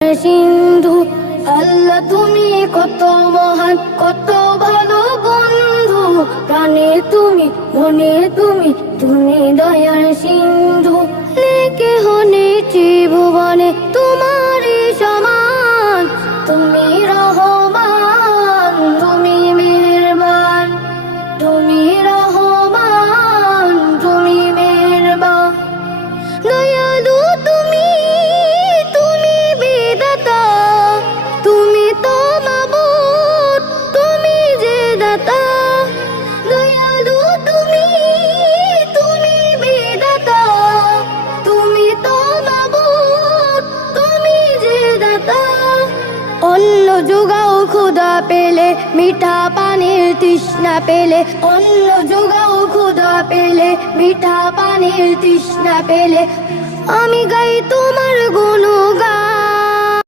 সিন্ধু আল্লাহ তুমি কত মহান, কত ভালো বন্ধু। প্রাণে তুমি, মনে তুমি, তুমি দয়ার সিন্ধু। নেকে হনে ত্রিভুবনে তোমারই সমান, তুমি রহমান, তুমি মেহেরবান, তুমি রহমান, তুমি মেহেরবান। দয়ালু তুমি, তুমি বিধাতা, তুমি তো মাবুদ, তুমি যে দাতা। দয়ালু তুমি, তুমি বিধাতা, তুমি তো মাবুদ, তুমি যে দাতা। অন্ন যোগাও ক্ষুধা পেলে, মিঠা পানির তৃষ্ণা পেলে। অন্ন যোগাও ক্ষুধা পেলে, মিঠা পানির তৃষ্ণা পেলে। আমি গাই তোমার গুণগান।